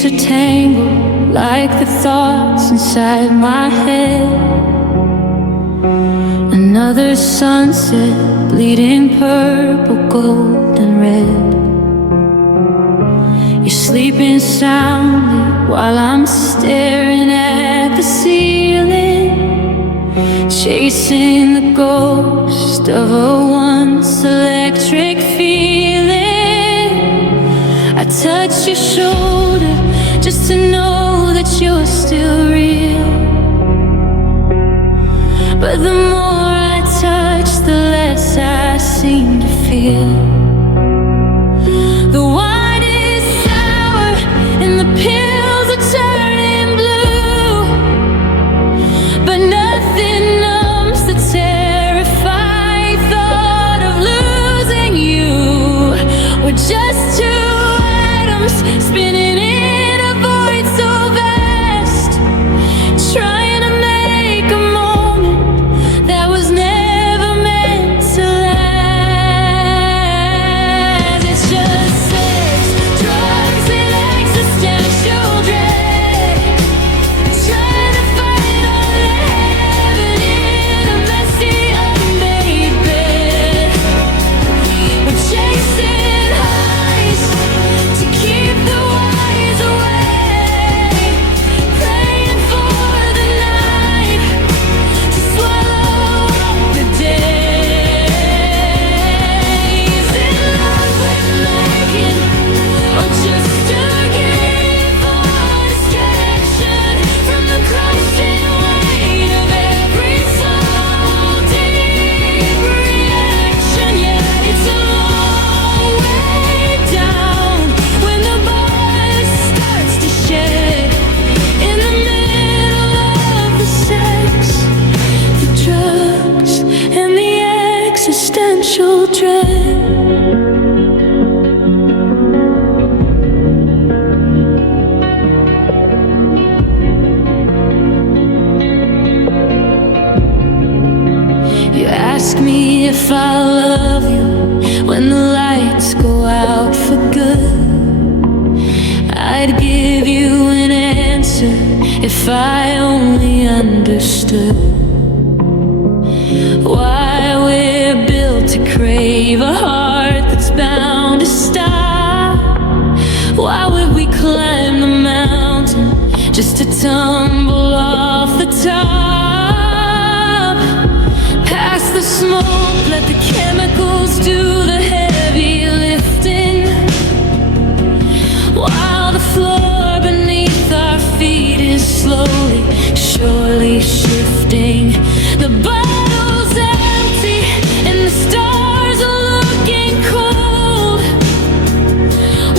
Sheets are tangled like the thoughts inside my head. Another sunset, bleeding purple, gold and red. You're sleeping soundly while I'm staring at the ceiling, chasing the ghost of a once electric feeling. I touch your shoulder just to know that you're still real, but the more I touch, the less I seem to feel. The wine is sour and the pills are turning blue, but nothing numbs the terrified thought of losing you. We're just two atoms spinning in a void so vast, trying to make a moment that was never meant to last. It's just sex, drugs, and existential dread, trying to find all the heaven in a messy, unmade bed. We're chasing highs to keep the wise away, praying for the night to swallow up the days. In love with making, or just a game for distraction from the crushing weight of every salty reaction. Yeah, it's a long way down when the buzz starts to shed in the middle of the sex, the drugs, and the existential dread. You ask me if I love you when the lights go out for good. I'd give you an answer if I only understood why we're built to crave a heart that's bound to stop. Why would we climb the mountain just to tumble off the top? Past the smoke, let the chemicals do the heavy lifting, while the floor beneath our feet is slowly, surely shifting. The bottle's empty and the stars are looking cold.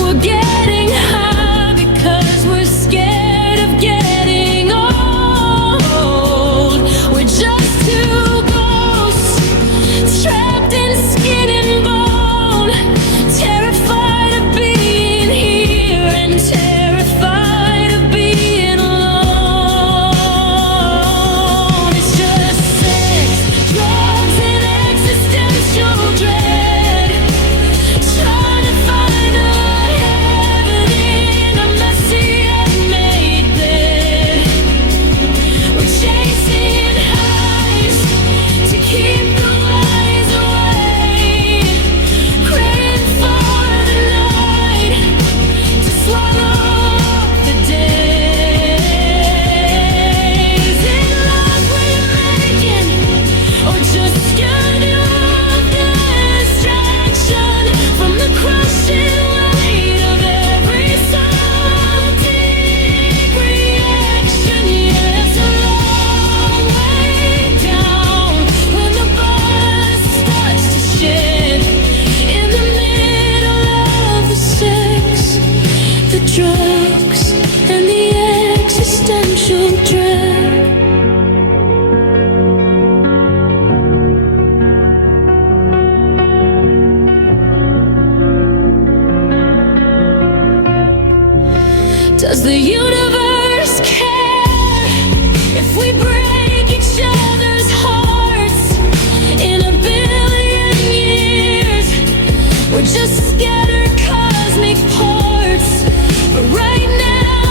We're getting high because we're scared of getting old. We're just two ghosts trapped in skin and bone, terrified of being here and terrified of being alone. It's just sex, drugs, and existential dread, trying to find a heaven in a messy, unmade bed. We're chasing highs to keep the lies away, praying for the night to swallow up the days. In love with making, or just scared of the distraction from the crushing weight of every salty reaction. Yeah, it's a long way down when the buzz starts to shed in the middle of the sex, the drugs, and the existential dread. Does the universe care if we break each other's hearts in a billion years? We're just scattered cosmic parts, but right now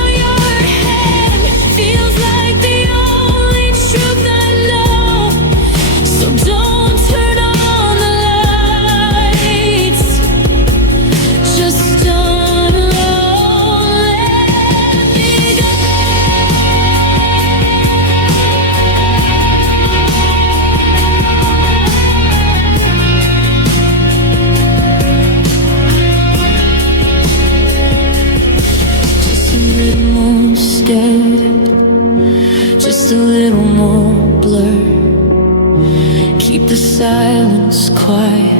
instead. Just a little more blur. Keep the silence quiet.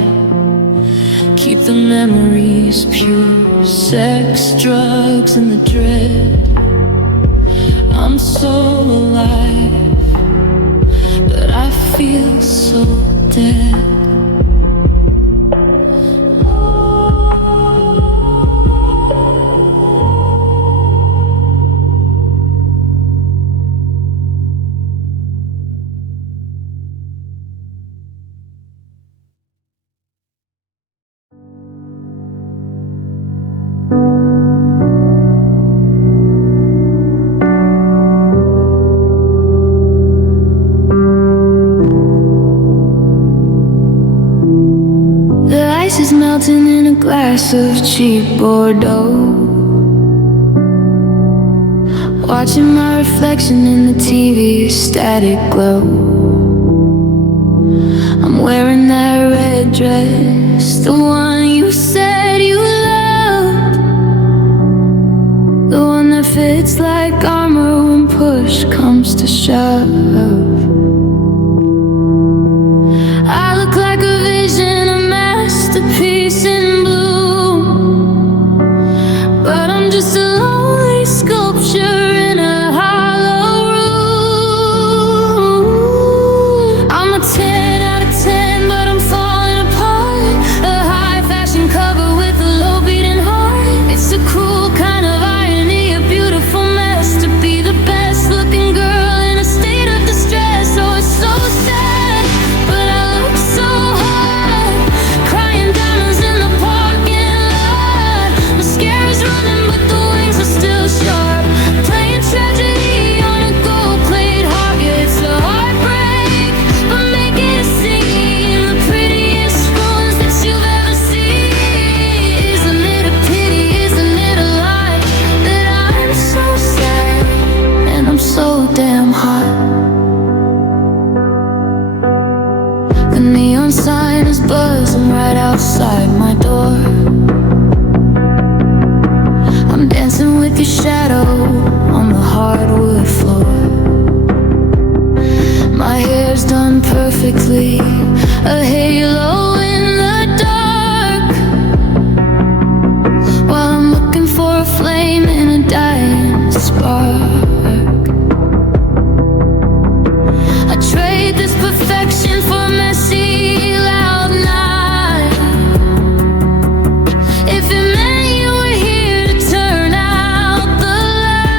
Keep the memories pure. Sex, drugs, and the dread. I'm so alive, but I feel so dead. Melting in a glass of cheap Bordeaux. Watching my reflection in the TV's static glow. I'm wearing that red dress, the one you said you loved, the one that fits like armor when push comes to shove. I look like a vision, a masterpiece in bloom, but I'm just a lonely sculpture in a hollow room. I'm a 10 out of 10, but I'm falling apart. A high fashion cover with a low beating heart. It's a cruel kind of irony, a beautiful mess to be the best looking girl in a state of distress. Oh, it's so sad, but I look so hot, crying diamonds in the parking lot. Mascara's running, but the wings are still sharp, playing tragedy on a gold-plated harp. Yeah, it's a heartbreak, but making a scene, the prettiest ruins that you've ever seen. Isn't it a pity, isn't it a lie, that I'm so sad and I'm so damn hot? The neon sign is buzzing right outside my door. I'm dancing with your shadow on the hardwood floor. My hair's done perfectly, a halo in the dark, while I'm looking for a flame in a dying spark. I trade this perfection for a messy, loud night. If it meant you were here to turn out the light.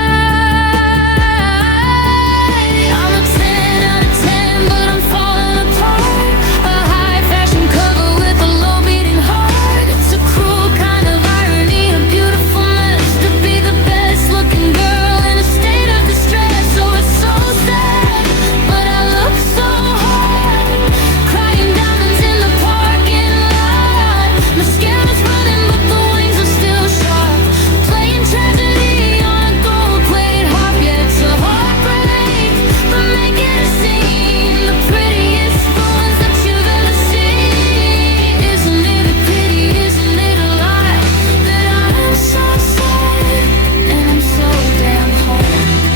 I'm a 10 out of 10, but I'm falling apart. A high fashion cover with a low beating heart. It's a cruel kind of irony, a beautiful mess to be the best looking girl in a state of distress. Oh, it's so sad, but I look so hot, crying diamonds in the parking lot. Mascara's running, but the wings are still sharp, playing tragedy on a gold-plated harp. Yeah, it's a heartbreak, but making a scene, the prettiest ruins that you've ever seen. Isn't it a pity, isn't it a lie, that I'm so sad and I'm so damn hot?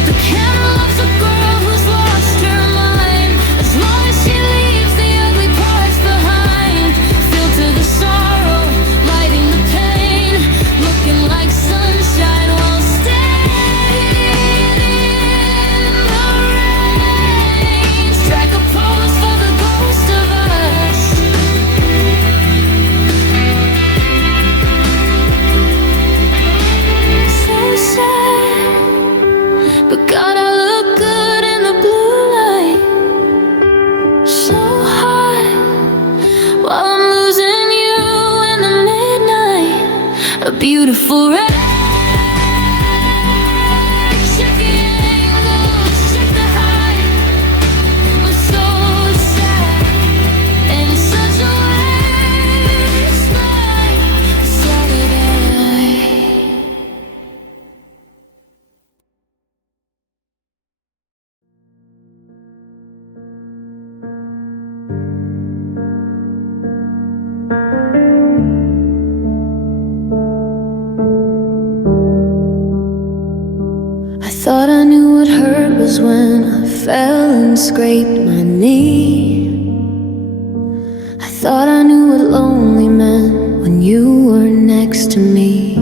The camera loves a girl who's lost her mind, as long as she leaves the ugly parts behind. Filter the sorrow, lighting the pain, looking like sunshine while standing in the rain. Strike a pose for the ghost of us. So sad, but God, I look good in the blue light. So hot, while I'm losing you in the midnight. A beautiful wreck. Check the angles, check the height. I'm so sad, and it's such a waste like Saturday night. Thought I knew what hurt was when I fell and scraped my knee. I thought I knew what lonely meant when you were next to me.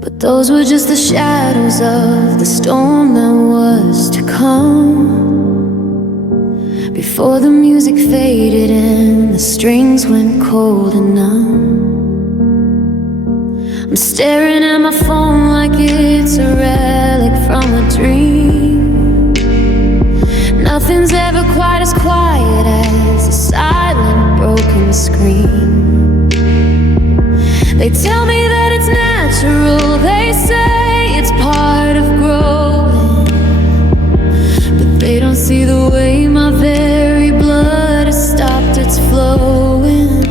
But those were just the shadows of the storm that was to come. Before the music faded and the strings went cold and numb. I'm staring at my phone like it's a relic from a dream. Nothing's ever quite as quiet as a silent broken scream. They tell me that it's natural, they say it's part of growing, but they don't see the way my very blood has stopped its flowing.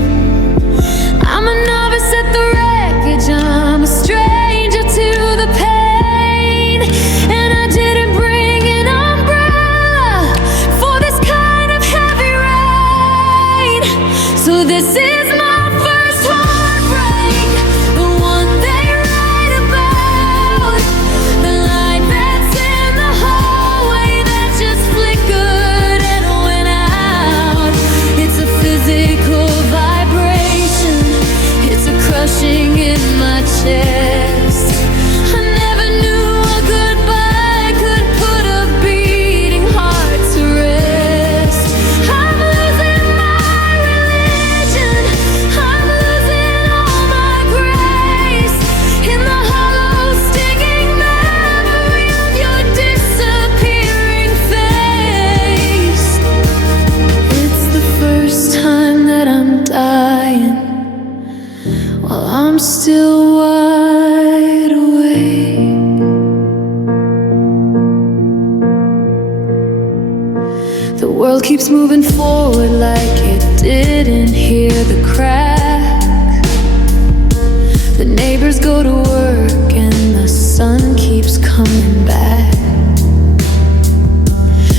I'm a novice at the wreckage, I'm a stranger to the pain, and I didn't bring an umbrella for this kind of heavy rain. So this is my first heartbreak, the one they write about, the light that's in the hallway that just flickered and went out. It's a physical vibration, it's a crushing in my chest. I never knew a goodbye could put a beating heart to rest. I'm losing my religion, I'm losing all my grace, in the hollow stinging memory of your disappearing face. It's the first time that I'm dying while I'm still wide awake. The world keeps moving forward like it didn't hear the crack. The neighbors go to work and the sun keeps coming back.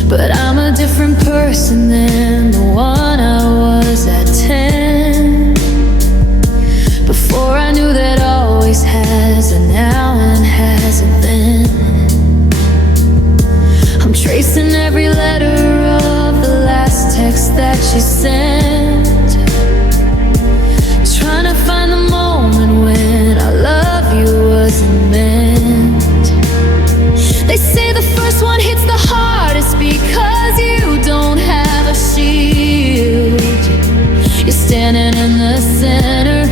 But I'm a different person than the one I was at 10. Before I knew that always has a now and hasn't been. I'm tracing every letter of the last text that she sent, trying to find the moment when I love you wasn't meant. They say the first one hits the hardest because you don't have a shield. You're standing in the center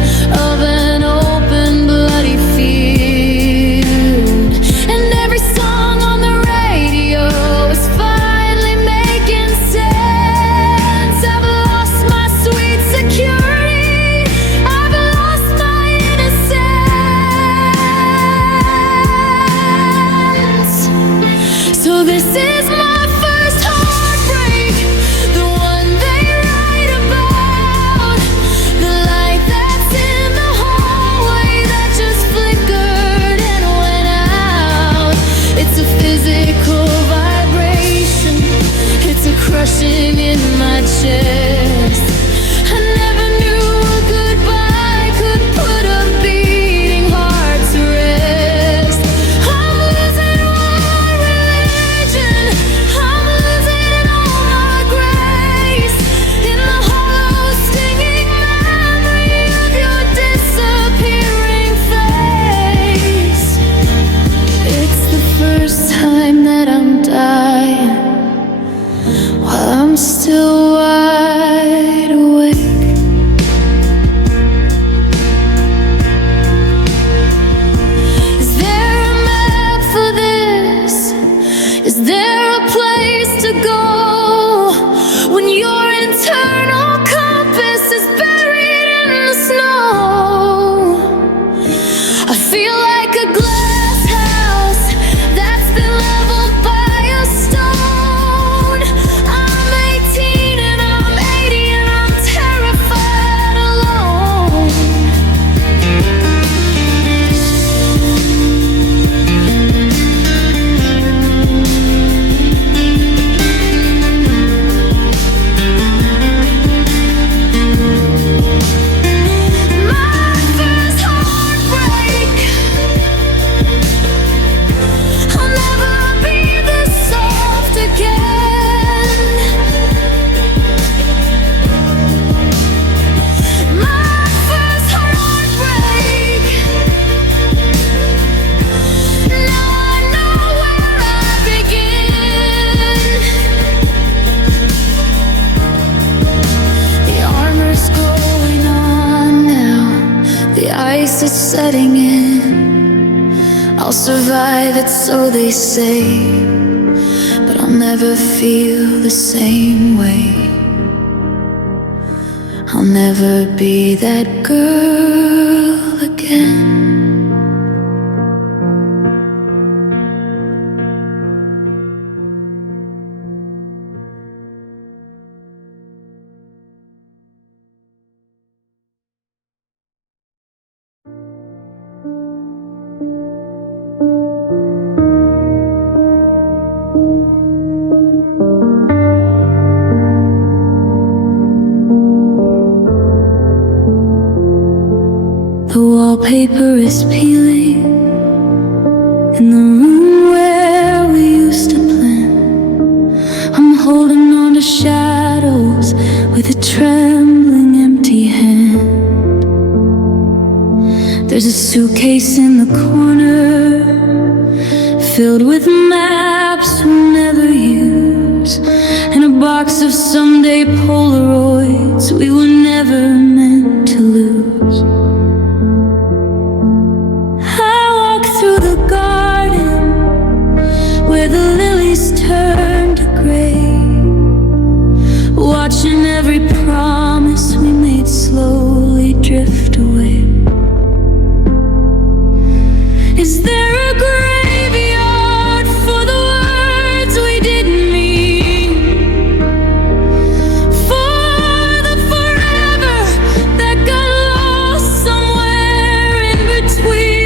of an open, bloody field, and every song on the radio is finally making sense. I've lost setting in. I'll survive it, so they say, but I'll never feel the same way. I'll never be that girl again. The wallpaper is peeling in the room where we used to plan. I'm holding on to shadows with a trembling, empty hand. There's a suitcase in the corner filled with maps we'll never use, and a box of someday Polaroids we were never meant to lose. Through the garden where the lilies turn to gray, watching every promise we made slowly drift away. Is there a graveyard for the words we didn't mean? For the forever that got lost somewhere in between?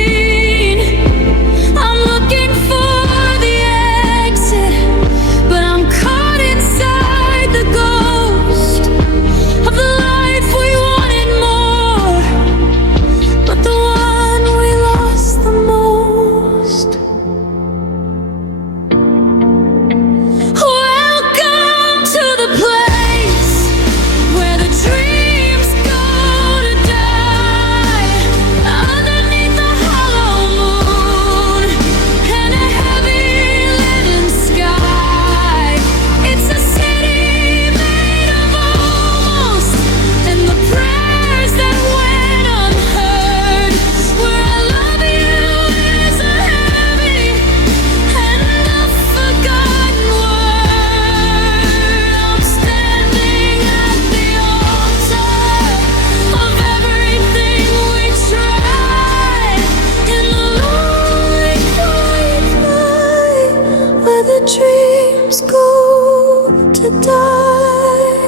Dreams go to die.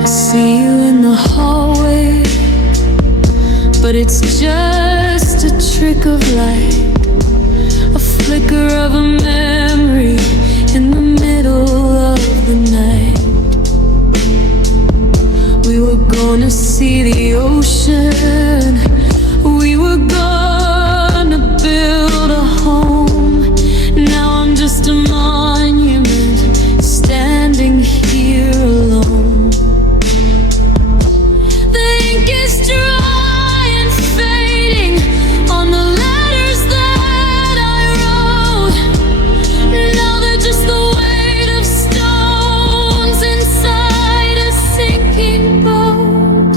I see you in the hallway, but it's just a trick of light, a flicker of a memory in the middle of the night. We were gonna see the ocean, we were gonna build a home. Now I'm just a monument standing here alone. The ink is dry and fading on the letters that I wrote. Now they're just the weight of stones inside a sinking boat.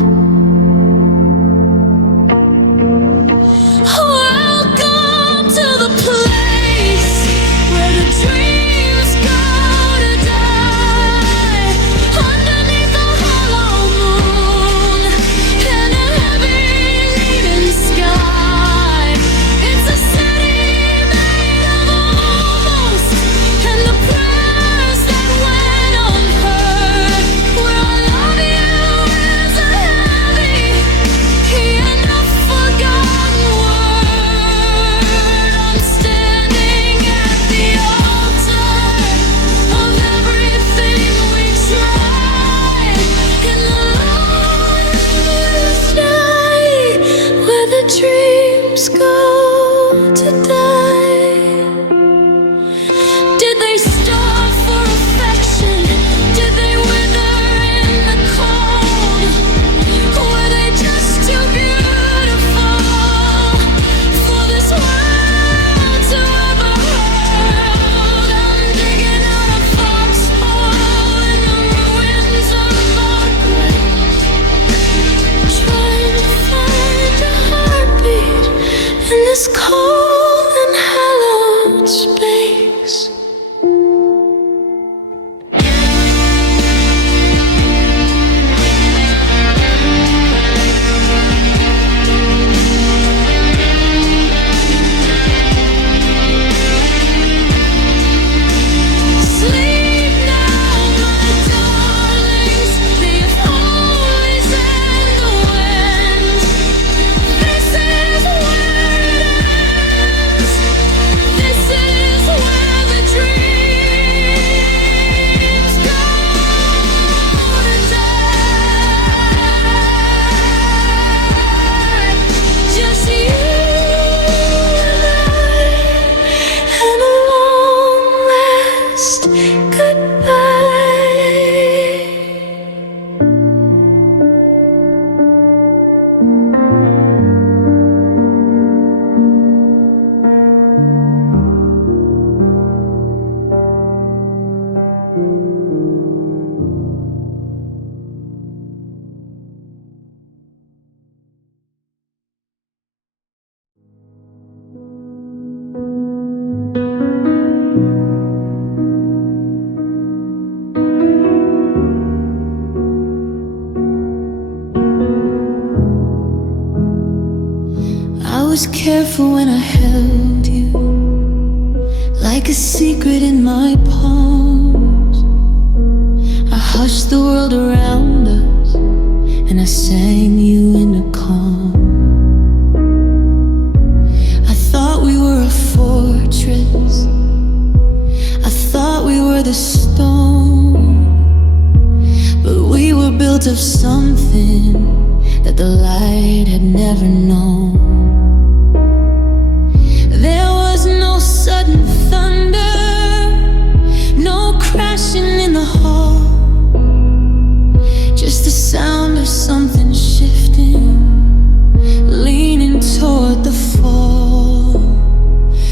was careful when I held you, like a secret in my palms. I hushed the world around us, and I sang you into calm. I thought we were a fortress, I thought we were the stone, but we were built of something that the light had never known. There was no sudden thunder, no crashing in the hall, just the sound of something shifting, leaning toward the fall.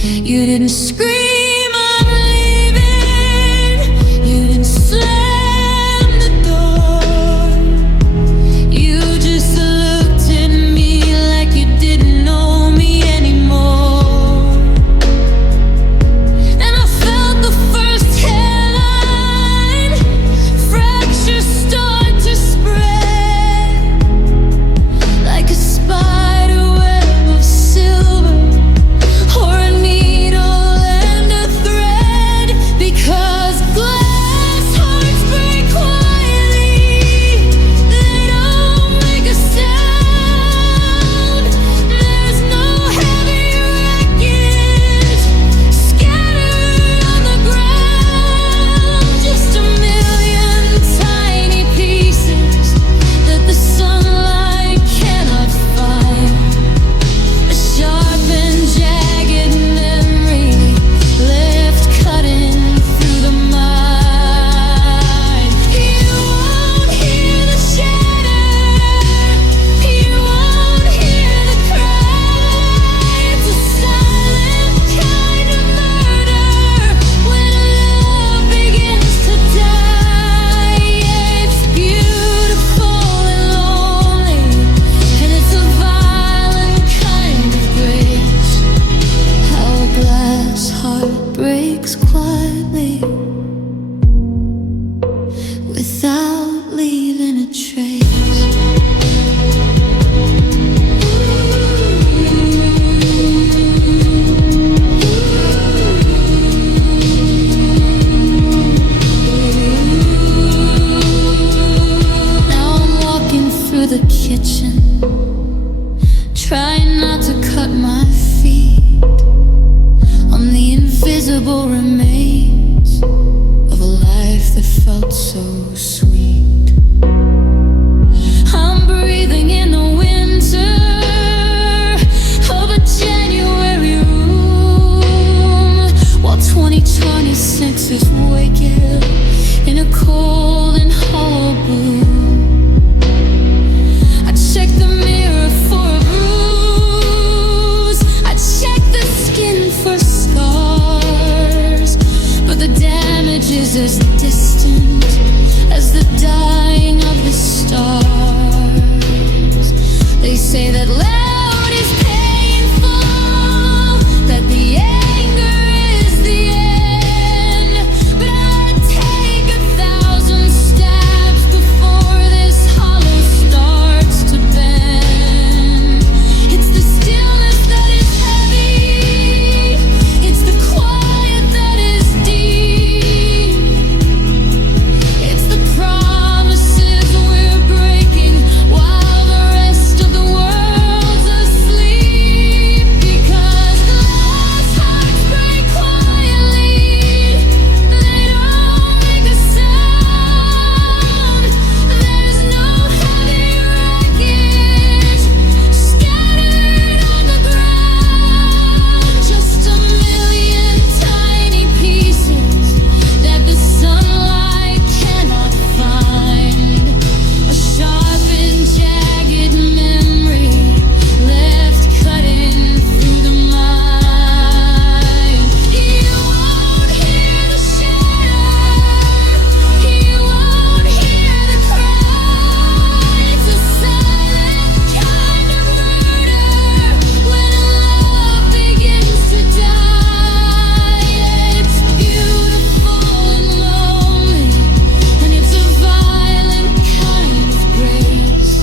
You didn't scream, I'm leaving. You didn't slam the door. You just looked at me like you didn't know me anymore. And I felt the first hairline fracture start to spread, like a spider web of silver or a needle and a thread. Because glass hearts break quietly, they don't make a sound. There's no heavy wreckage scattered on the ground, just a million tiny pieces that the sunlight cannot find. A sharp and jagged memory left cutting through the mind. You won't hear the shatter, you won't hear the cry. It's a silent kind of murder when love begins to die. It's beautiful and lonely, and it's a violent kind of grace. How a glass heart breaks quietly without leaving a trace. Now I'm walking through the kitchen, trying not to cut my feet on the invisible remains of a life that felt so sweet. I'm breathing in the winter of a January room, while 2026 is waking in a cold and hollow gloom. I check the mirror for a bruise, I check the skin for scars, but the damage is as distant as the dying of the stars. They say that loud is painful, that the anger is the end, but I'd take 1,000 stabs before this hollow starts to bend. It's the stillness that is heavy, it's the quiet that is deep, it's the promises we're breaking while the rest of the world's asleep. Because glass hearts break quietly, they don't make a sound. There's no heavy wreckage scattered on the ground, just a million tiny pieces that the sunlight cannot find. A sharp and jagged memory left cutting through the mind. You won't hear the shatter, you won't hear the cry. It's a silent kind of murder when love begins to die. It's beautiful and lonely, and it's a violent kind of grace.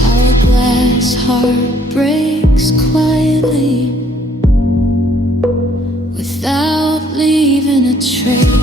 How a glass heart breaks quietly quietly without leaving a trace.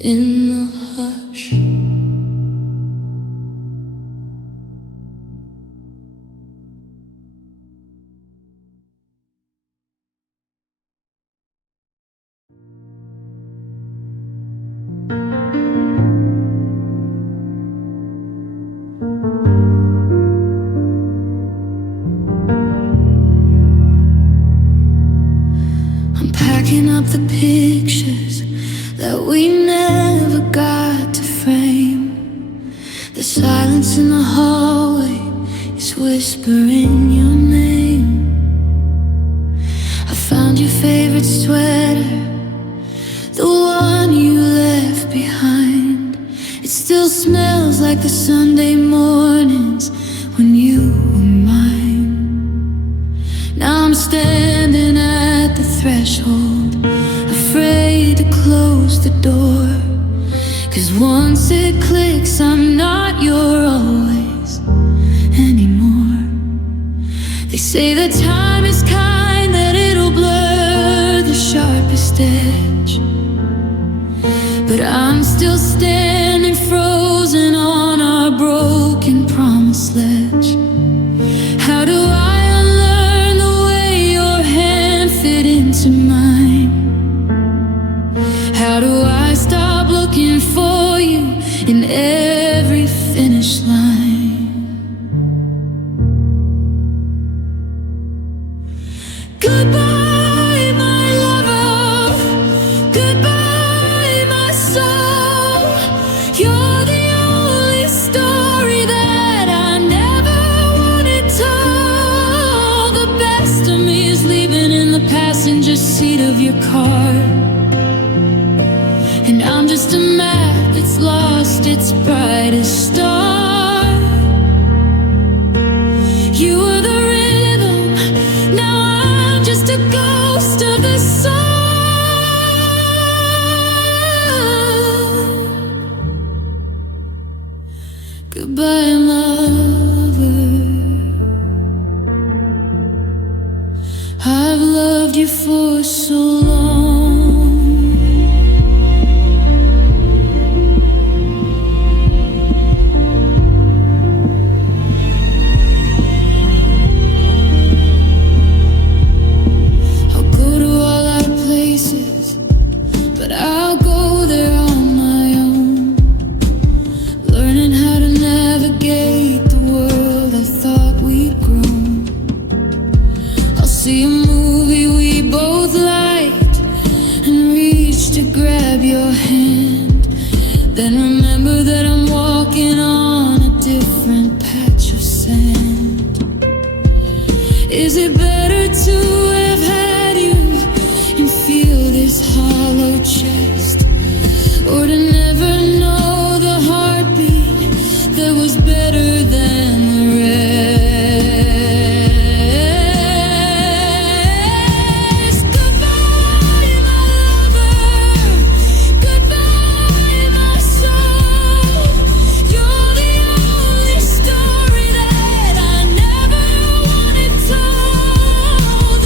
In the hush, I'm packing up the pictures that we never got to frame. The silence in the hallway is whispering your name. I found your favorite sweater, the one you left behind. It still smells like the Sunday mornings when you were mine. Now I'm standing at the threshold, afraid to close the door, 'cause once it clicks, I'm not your always anymore. They say that time is kind, that it'll blur the sharpest edge, but I'm still standing frozen on our broken promise ledge. How do I unlearn the way your hand fit into mine? How do I stop looking for you in every finish line? Goodbye, my lover. Goodbye, my soul. You're the only story that I never wanted told. The best of me is leaving in the passenger seat of your car, and I'm just a map that's lost its brightest star. You were the rhythm, now I'm just a ghost of the sun. Goodbye, lover. I've loved you for so long. See a movie we both liked and reach to grab your hand, then remember that I'm walking on a different patch of sand. Is it better to have had you and feel this hollow chest, or to never know the heartbeat that was better than the rest?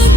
The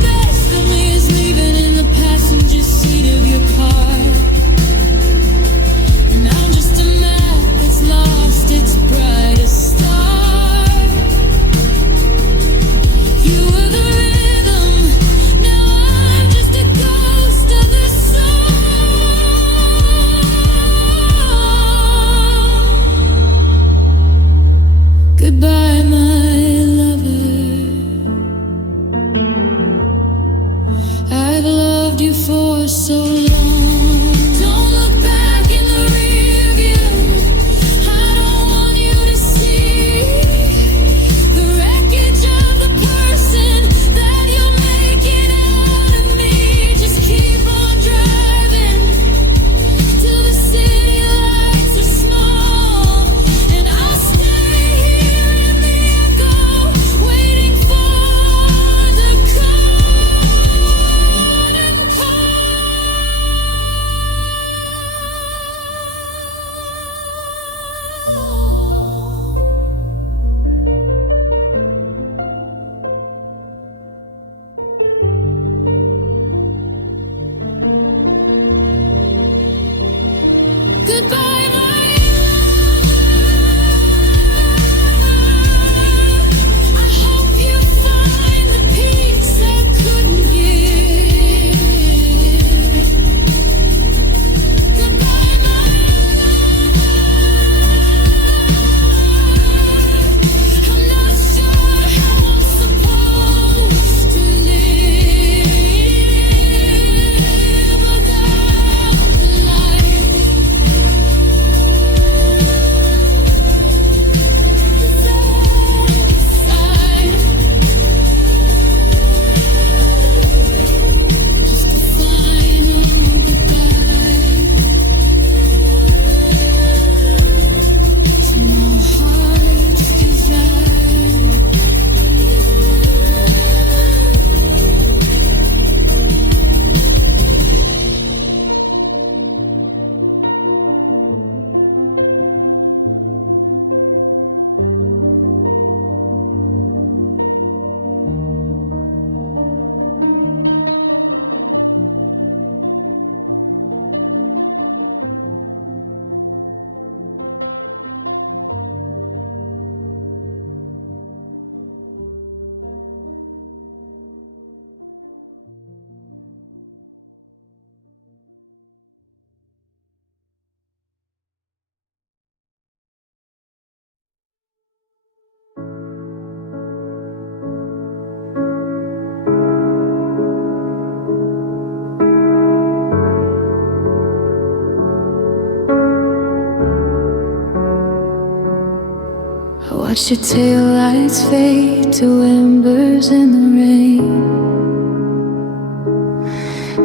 Watch your taillights fade to embers in the rain,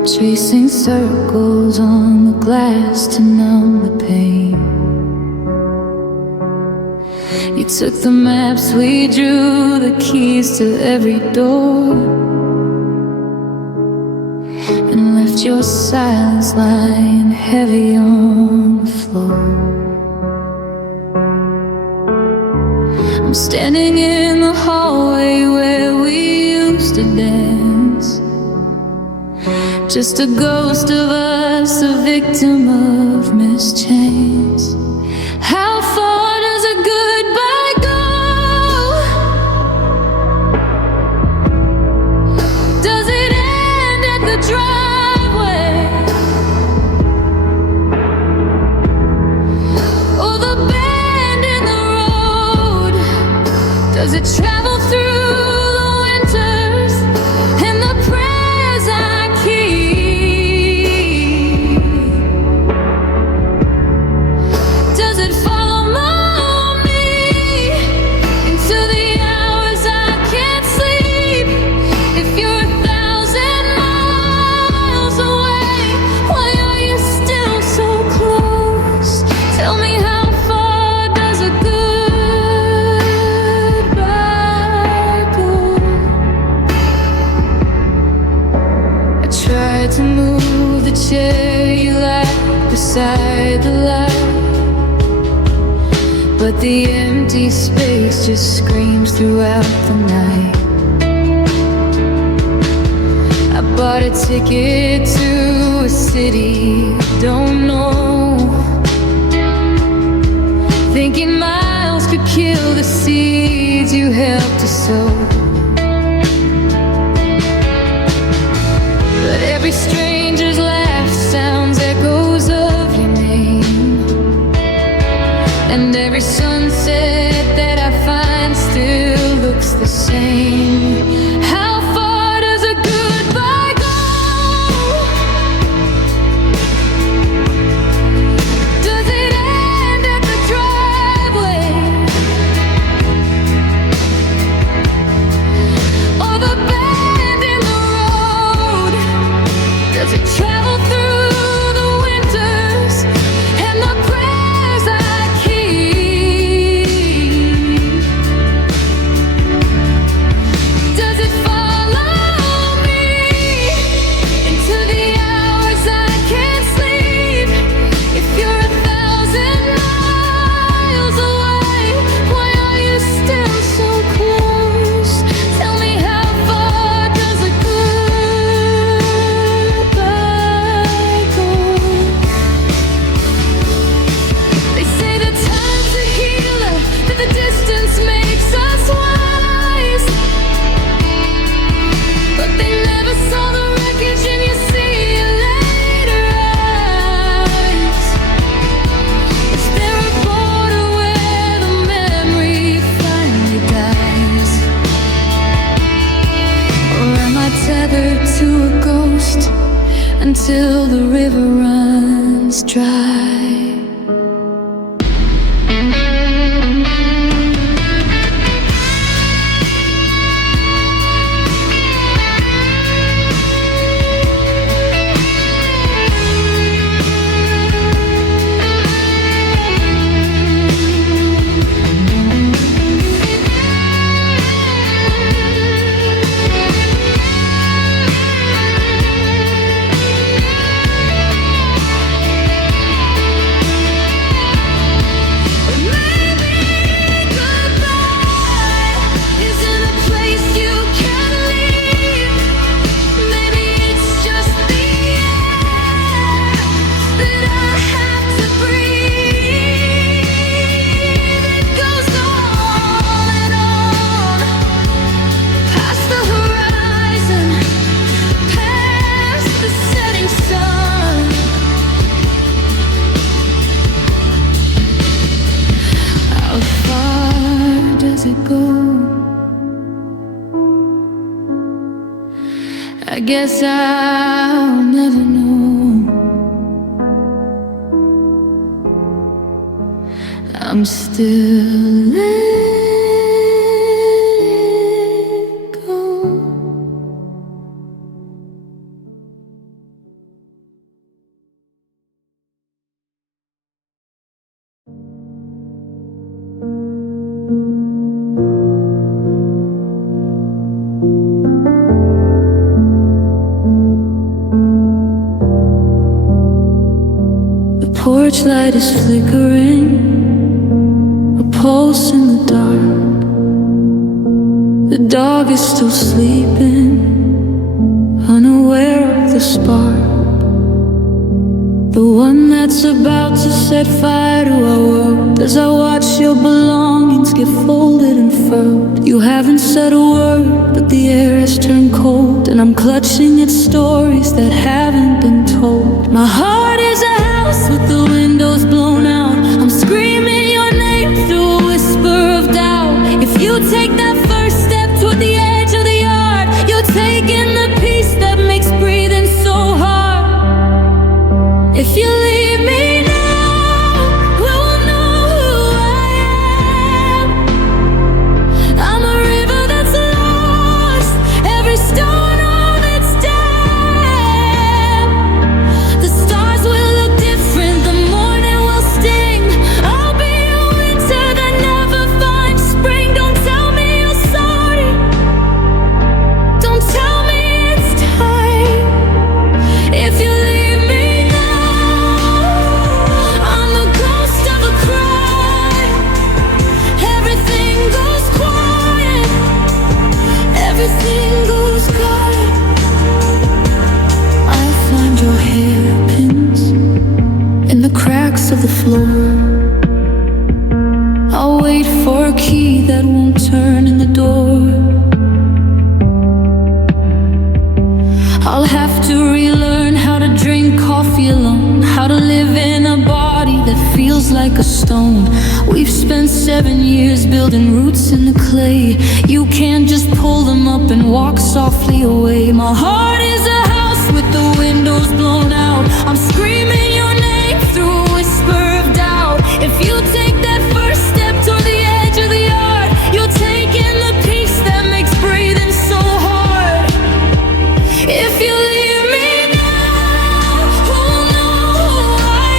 tracing circles on the glass to numb the pain. You took the maps we drew, the keys to every door, and left your silence lying heavy on the floor. I'm standing in the hallway where we used to dance, just a ghost of us, a victim of mischance. How far does a goodbye go? Does it end at the driveway, or the bend in the road? Does it travel through the winters and the prayers I keep? Does it follow me into the hours I can't sleep? If you're 1,000 miles away, why are you still so close? Tell me, how far does a goodbye go? I tried to move the chair you like beside the light, but the empty space just screams throughout the night. I bought a ticket to a city I don't know, thinking miles could kill the seeds you helped to sow. But every stranger's laugh sounds echoes of your name, and every sunset that I find still looks the same. How far does a goodbye go? Does it end at the driveway, or the bend in the road? Does it travel through the winters and the prayers I keep? Does it follow me into the hours I can't sleep? If you're 1,000 miles away, why are you still so close? Tell me, how far does a goodbye go? They say that time's a healer, that the distance makes us wise, but they never saw the wreckage and you see it later eyes. Is there a border where the memory finally dies, or am I tethered to a ghost until the river runs dry? I guess I'll never know. I'm still living. porch light is flickering, a pulse in the dark. The dog is still sleeping, unaware of the spark. The one that's about to set fire to our world. As I watch your belongings get folded and furled. You haven't said a word, but the air has turned cold, and I'm clutching at stories that haven't been told. My heart is a house with the windows blown out. I'm screaming your name through a whisper of doubt. If you take that first step toward the edge of the yard, you're taking the peace that makes breathing so hard. If you leave me now, who will know who I am? I'm a river that's lost, every stone of its dam. The stars will look different, the morning will sting. I'll be a winter that never finds spring. Don't tell me you're sorry, don't tell me it's time. If you leave me everything goes quiet, I'll find your hairpins in the cracks of the floor. I'll wait for a key that won't turn in the door. I'll have to relearn how to drink coffee alone, how to live in a body that feels like a stone. We've spent 7 years building roots in the clay. You can't just pull them up and walk softly away. My heart is a house with the windows blown out. I'm screaming your name through a whisper of doubt. If you take that first step toward the edge of the yard, you're taking the peace that makes breathing so hard. If you leave me now, who'll know who I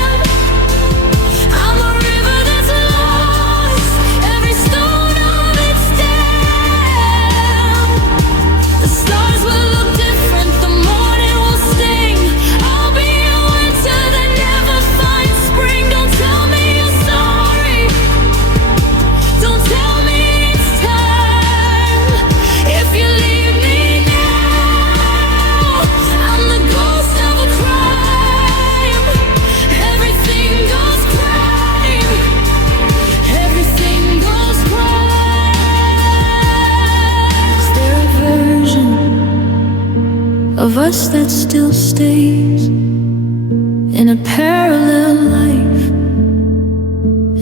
am? I'm a river that's lost, every stone of its dam. The stars will look different, the morning will sting. I'll be a winter that never finds spring. Don't tell me you're sorry, don't tell me it's time. If you leave me now, I'm the ghost of a crime. Everything goes crime, everything goes crime. Is there a version of us that still stays in a parallel life,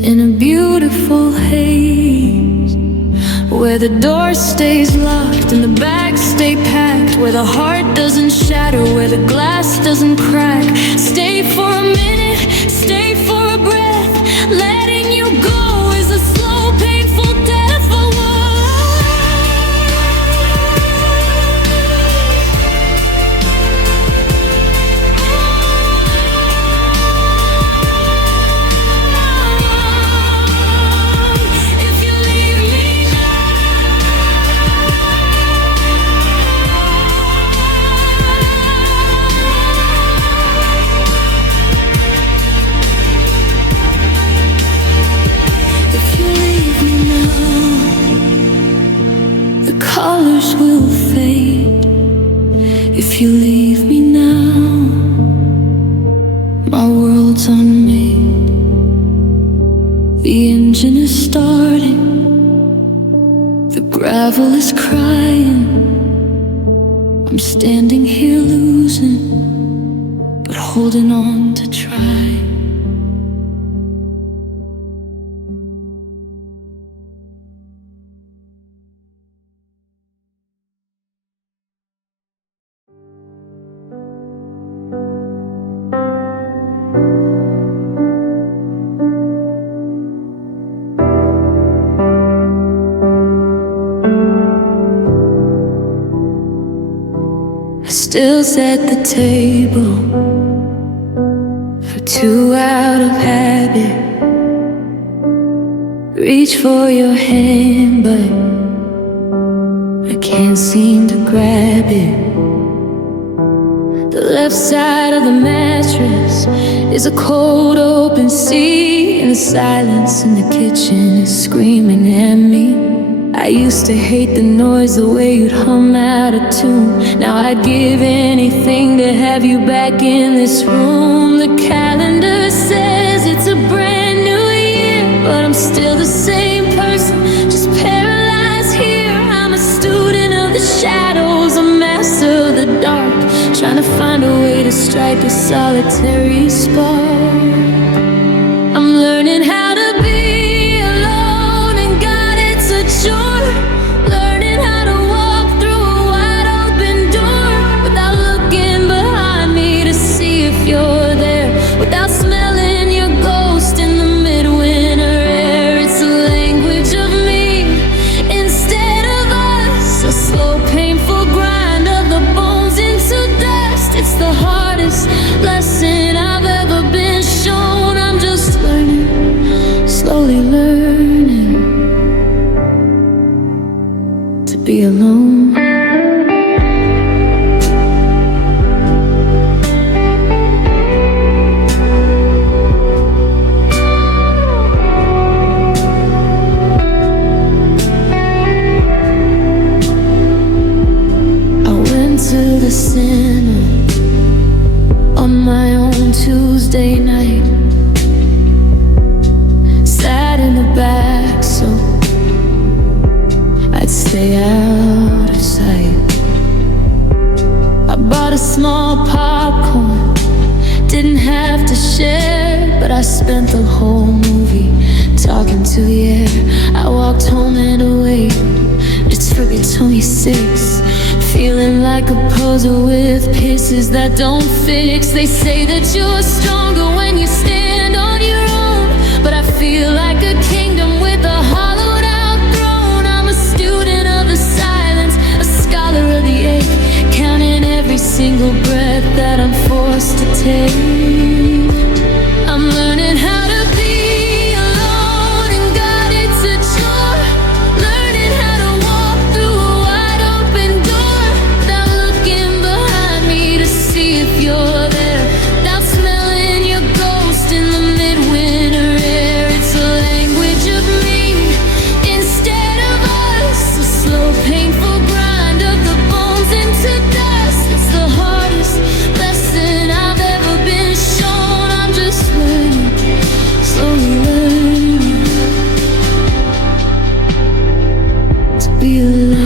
in a beautiful haze, where the door stays locked and the bags stay packed, where the heart doesn't shatter, where the glass doesn't crack? Stay for a minute, stay for a breath. Letting you go is a slow, painful death for if you leave me If you leave me now, the colors will fade. If you leave me now, my world's unmade. The engine is starting, the gravel is crying. I'm standing here losing, but holding on to try. I still set the table for two out of habit. Reach for your hand, but I can't seem to grab it. The left side of the mattress is a cold open sea, and the silence in the kitchen is screaming at me. I used to hate the noise, the way you'd hum out of tune. Now I'd give anything to have you back in this room. The calendar says it's a brand new year, but I'm still the same person, just paralyzed here. I'm a student of the shadows, a master of the dark, trying to find a way to strike a solitary spark. I'm learning how to be alone, and God, it's a chore. Learning how to walk through a wide open door without looking behind me to see if you're there, without smelling your ghost in the midwinter air. It's a language of me instead of us, a slow, painful grind of the bones into dust. It's the hardest lesson I've ever been shown. I'm just learning, slowly learning to be alone. I went to the cinema on my own Tuesday night, sat in the back so I'd stay out of sight. I bought a small popcorn, didn't have to share, but I spent the whole movie talking to the air. I walked home and away, it's freaking 26, feeling like a puzzle with pieces that don't fix. They say that you're stronger when you stand on your own, but I feel like a kingdom with a hollowed out throne. I'm a student of the silence, a scholar of the ache, counting every single breath that I'm forced to take. I'm learning how to be alone, and God, it's a chore. Learning how to walk through a wide open door without looking behind me to see if you're there, without smelling your ghost in the midwinter air. It's a language of me instead of us, a slow, painful grind of the bones into dust. It's the hardest lesson I've ever been shown. I'm just learning, slowly learning to be alone.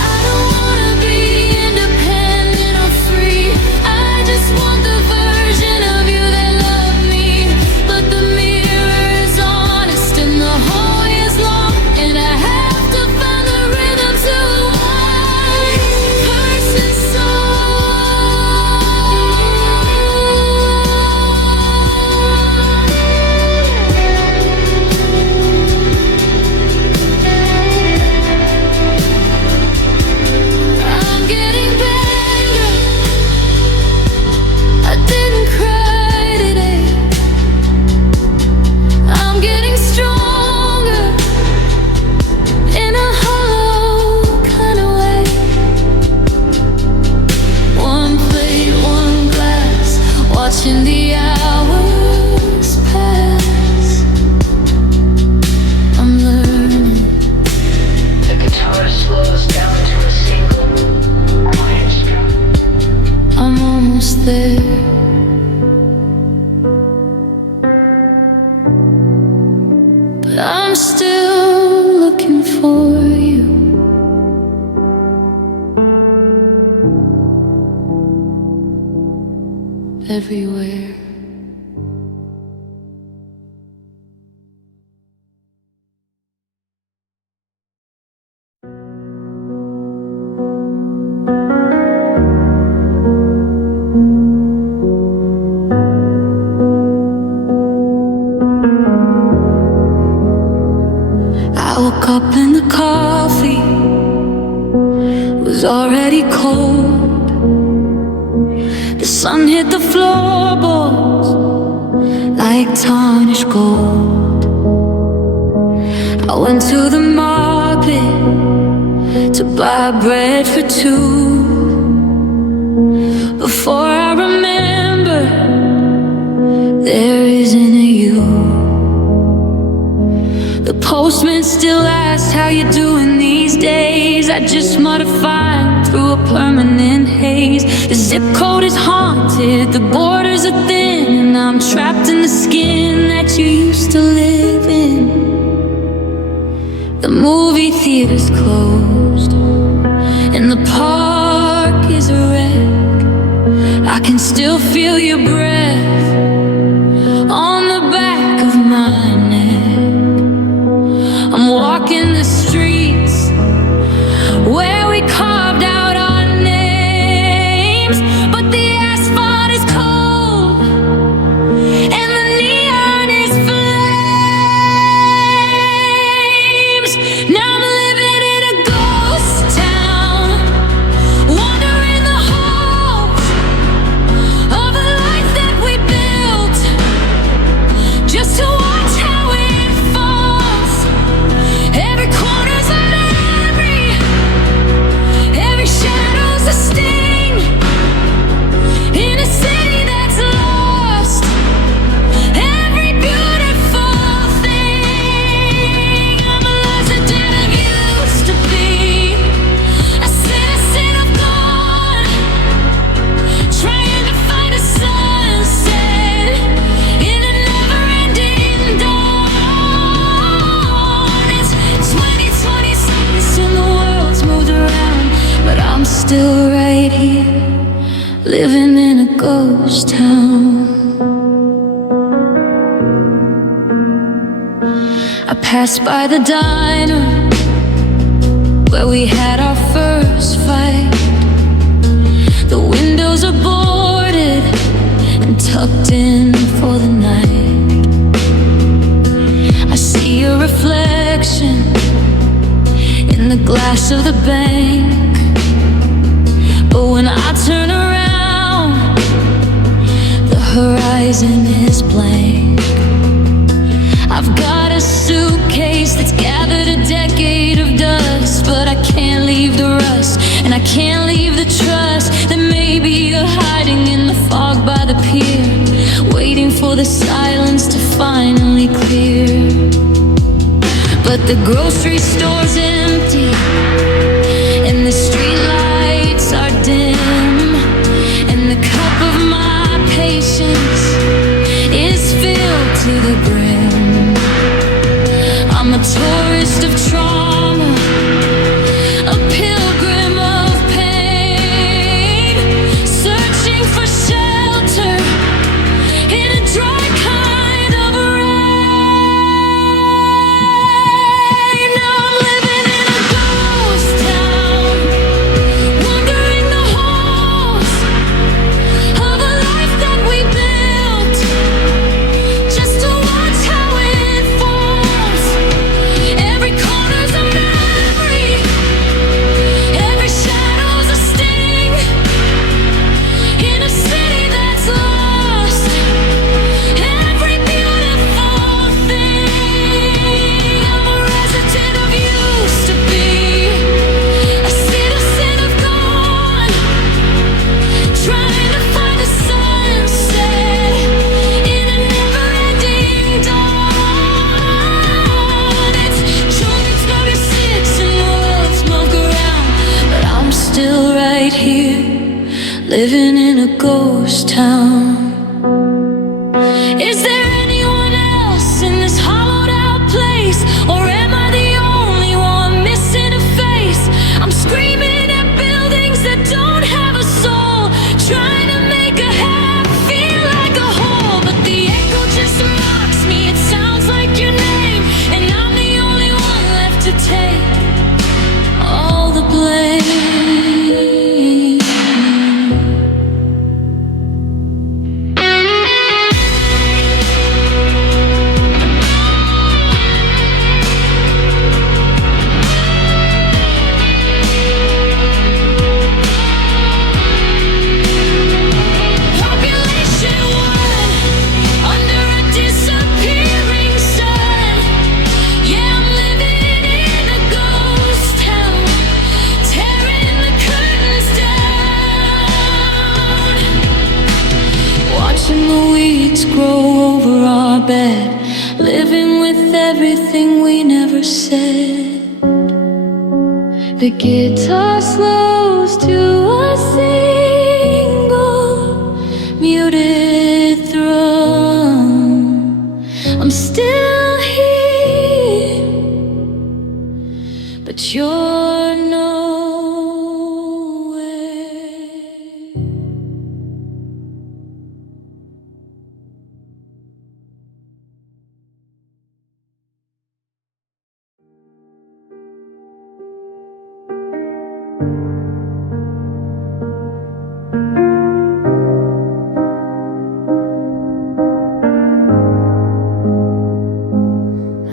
I don't wanna be independent or free, I just want the version of you that loved me. But the mirror is honest and the hallway is long, and I have to find the rhythm to one person I'm getting better, I didn't cry today. I'm getting stronger in a hollow kind of way. One plate, one glass, watching the hours pass. I'm learning. The guitar slows down to a single quiet strum. I'm almost there. But I'm still looking for you. Everywhere. I woke up and the coffee was already cold. The sun hit the floorboards like tarnished gold. I went to the market to buy bread for two. woman still asks how you doing these days. I just modified through a permanent haze. The zip code is haunted, the borders are thin, and I'm trapped in the skin that you used to live in. The movie theater's closed, and the park is a wreck. I can still feel your breath on the back of my neck. I'm walking the streets where we carved out our names, but the asphalt is cold and the neon is flames. Now I'm living in a ghost town, wandering the halls of a life that we built just to watch how it falls. Every corner's a memory, every shadow's a sting, in a city that's lost every beautiful thing. I'm a resident of used to be, a citizen of gone, trying to find a sunset in a never-ending dawn. It's 2026 and the world's moved around, but I'm still right here, living in a ghost town. I passed by the diner where we had our first fight. The windows are boarded and tucked in for the night. I see a reflection in the glass of the bank, but when I turn around, the horizon is blank. I've got a suitcase that's gathered a decade of dust, but I can't leave the rust, and I can't leave the trust that maybe you're hiding in the fog by the pier, waiting for the silence to finally clear. But the grocery store's empty, and the street lights are dim, and the cup of my patience is filled to the brim. I'm a tourist of trauma, a pilgrim of pain, searching for shelter in a dry kind of rain. Now I'm living in a ghost town, wandering the halls of a life that we built just to watch how it falls. Every corner's a memory, every shadow's a sting, in a city that's lost every beautiful thing. I'm a resident of used to be, a citizen of gone, trying to find a sunset in a never-ending dawn. It's 2026 and the world's moved around, but I'm still right here, living in a ghost town. Is there anyone else in this hollowed-out place, or am I the only one missing a face? I'm screaming at buildings that don't have a soul, trying to make a half feel like a whole, but the echo just mocks me. It sounds like your name, and I'm the only one left to take all the blame. Tearing The guitar slows to a single muted thrum. I'm still here, but you're nowhere.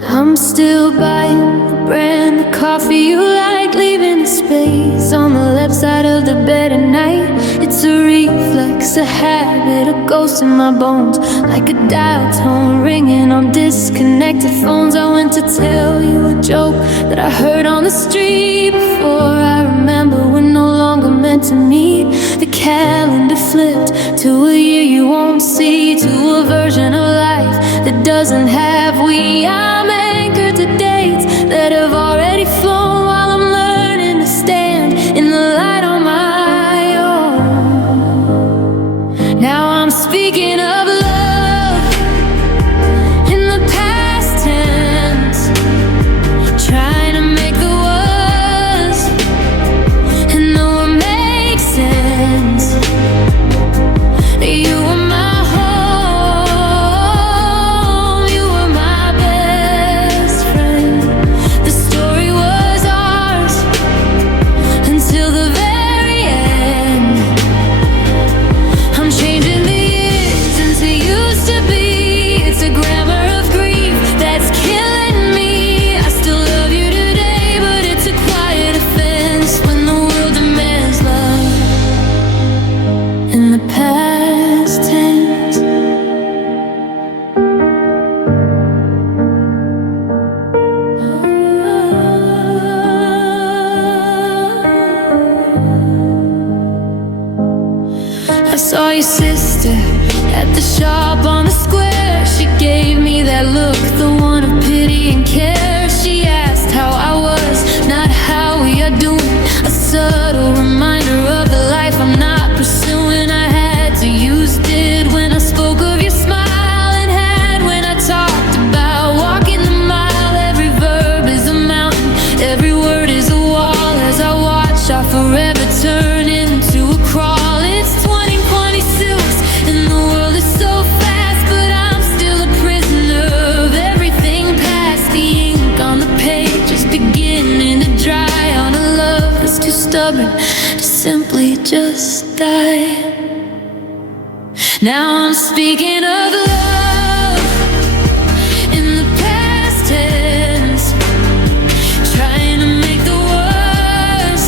I'm still buying the brand of coffee you like, leaving a space on the left side of the bed at night. It's a reflex, a habit, a ghost in my bones, like a dial tone ringing on disconnected phones. I went to tell you a joke that I heard on the street before I remember we're no longer meant to meet. The calendar flipped to a year you won't see, to a version of life that doesn't have we. I'm anchored to dates that have already flown, while I'm learning to stand in the light on my own. Now I'm speaking of love in the past tense, trying to make the was and the what makes sense. You were my home, you were my best friend. The story was ours until the very end. I'm changing the years into used to be. It's a grammar of grief that's killing me. I still love you today, but it's a quiet offense when the world demands love in the past tense. I saw your sister at the shop on the square. She gave me that look, the one of pity and care. She asked how I was, not how we are doing. A subtle reminder of the life I'm not pursuing. I had to use did when I spoke of your smile, and had when I talked about walking the mile. Every verb is a mountain, every word is a wall. As I watch our forever turn into a crawl. It's 2026 and the world is so fast, but I'm still a prisoner of everything past. The ink on the page is beginning to dry on a love that's too stubborn to simply just die. Now I'm speaking of love in the past tense, trying to make the words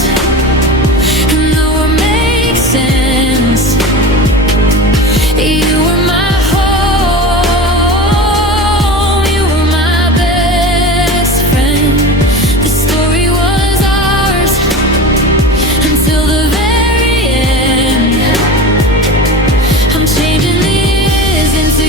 and the what makes sense. You were my home, you were my best friend. The story was ours until the very end. I'm changing the years into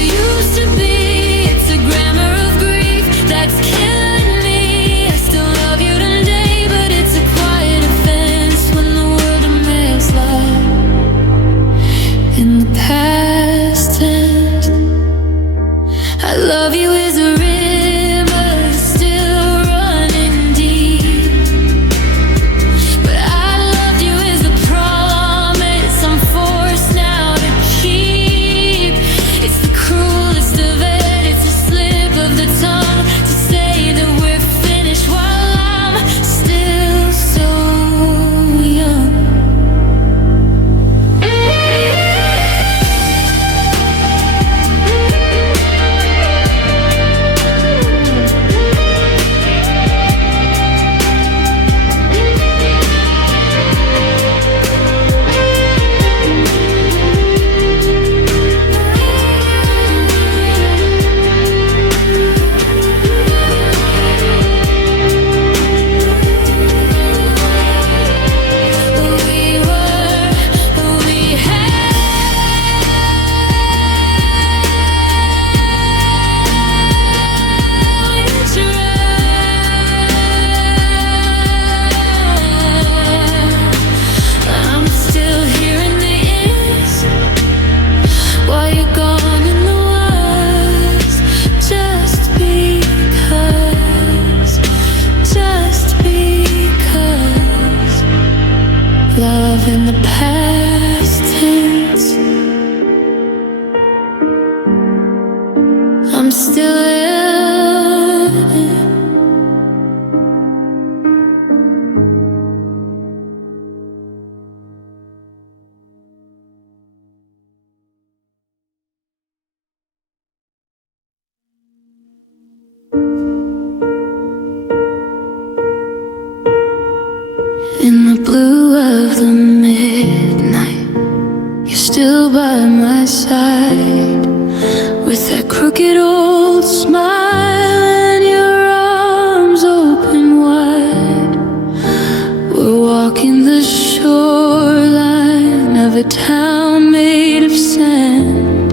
love in the past tense. I'm still living. In the blue of the midnight, you're still by my side, with that crooked old smile and your arms open wide. We're walking the shoreline of a town made of sand,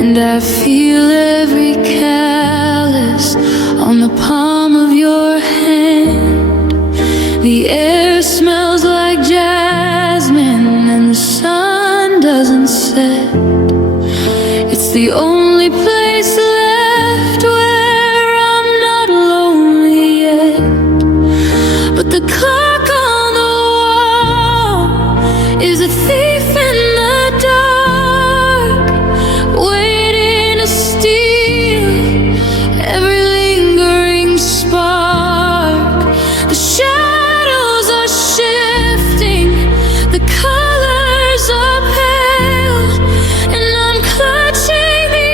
and I feel every callus on the palm of your hand. The air smells like jasmine and the sun doesn't set. It's the only place left where I'm not lonely yet. But the clock on the wall is a thief in the dark, waiting to steal every lingering spark. The shadows are shifting, the colors are pale, and I'm clutching the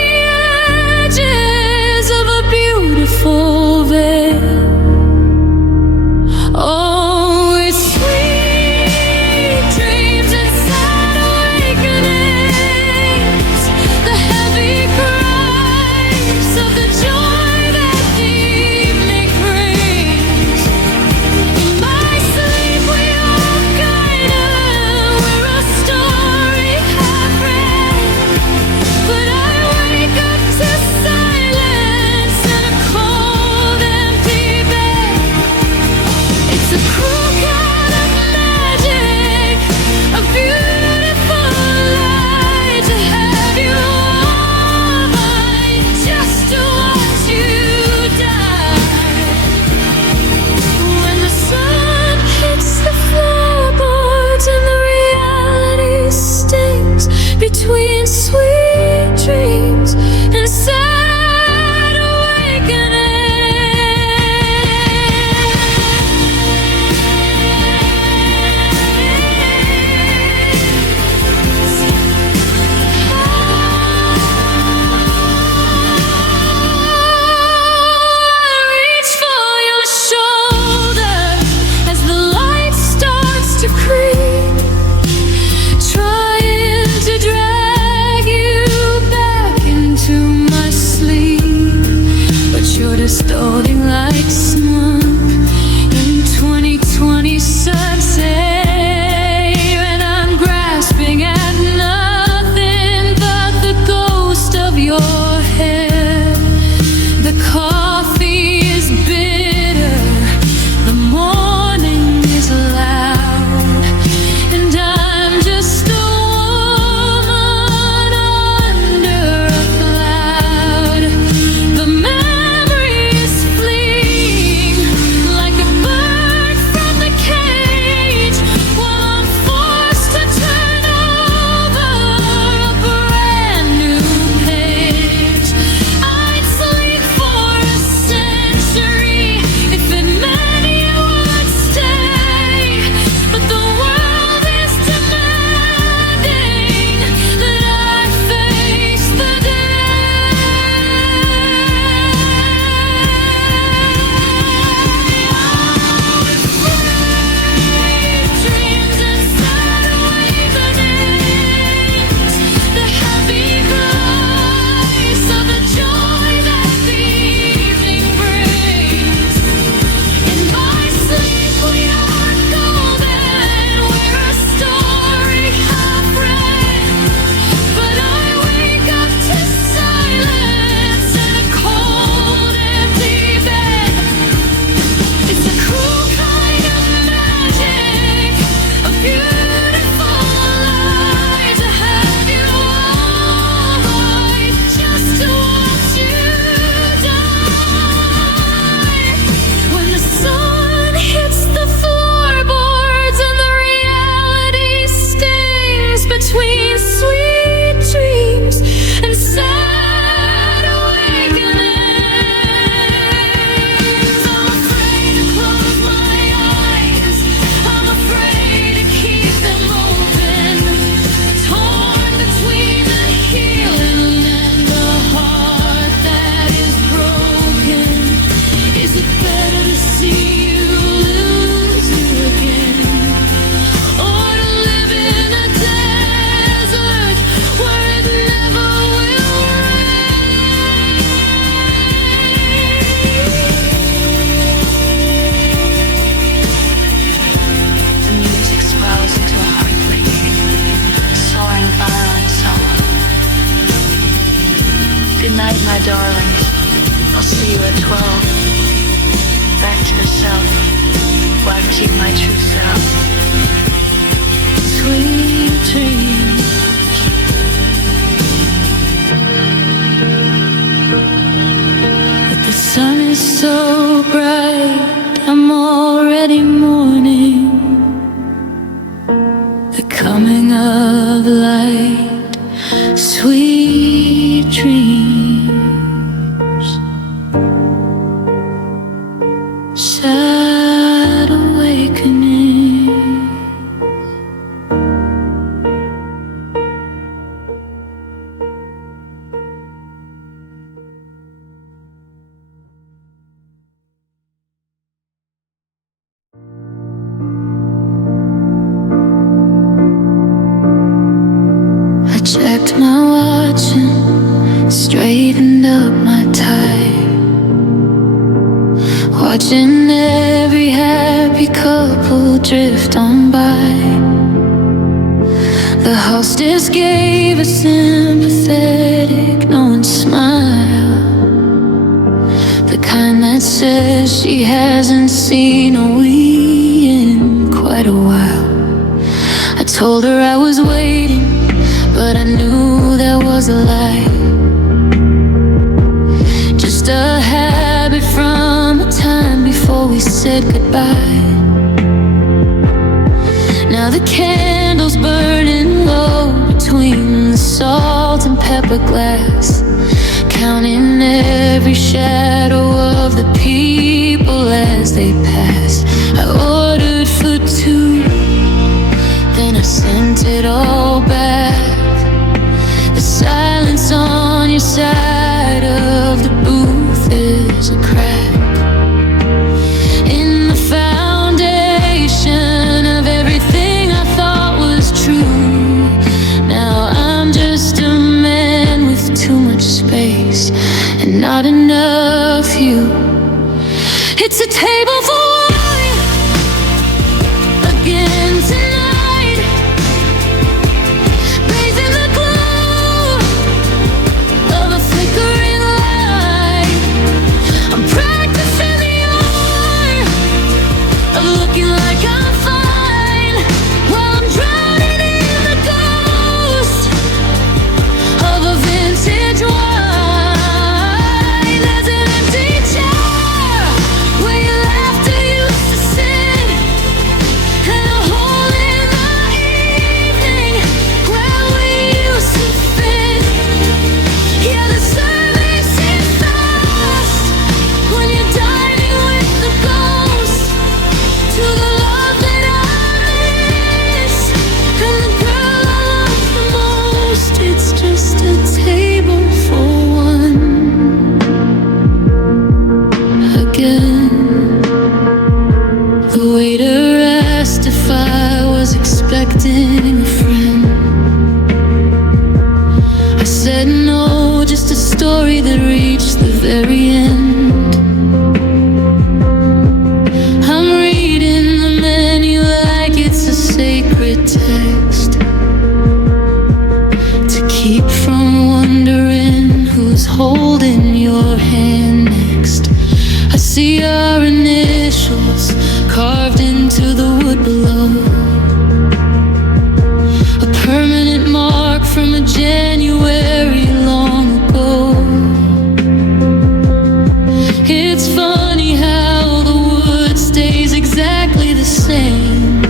12. Back to the south, where I keep my true self. Sweet dreams. But the sun is so bright, I'm already mourning the coming of light. Sweet dreams, sad awakening. I checked my watch and straightened up my tie, watching every happy couple drift on by. The hostess gave a sympathetic knowing smile, the kind that says she hasn't seen a we in quite a while. I told her I was waiting, but I knew that was a lie. Just a habit from the time before we said goodbye. Now the candle's burning low between the salt and pepper glass, counting every shadow of the people as they pass. I ordered for two, then I sent it all back. The silence on your side of the booth is a crack in the foundation of everything I thought was true. Now I'm just a man with too much space and not enough you. It's a table for one again tonight, bathed in the glow of a flickering light. I'm practicing the art of looking like I'm fine, while I'm drowning in the ghost of a vintage wine. There's an empty chair where your laughter used to sit, and a hole in the evening where we used to fit. Yeah, the survey seems fast when you're dining with the ghost to the love that I miss and the girl I love the most. It's just a table for one again. The waiter asked if I was expecting a friend. I said no, just a story that reached the very end. I'm reading the menu like it's a sacred text, to keep from wondering who's holding your hand next. I see our initials carved into the wood below, a permanent mark from a January long ago. It's funny how the wood stays exactly the same,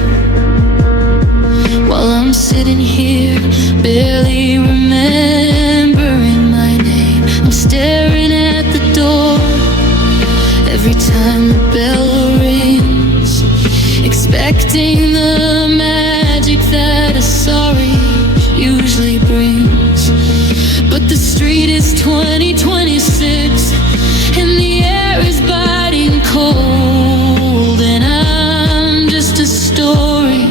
while I'm sitting here barely remembering my name. I'm staring at the door every time the bell rings, expecting the magic that a sorry usually brings. But the street is 2026 and the air is biting cold, and I'm just a story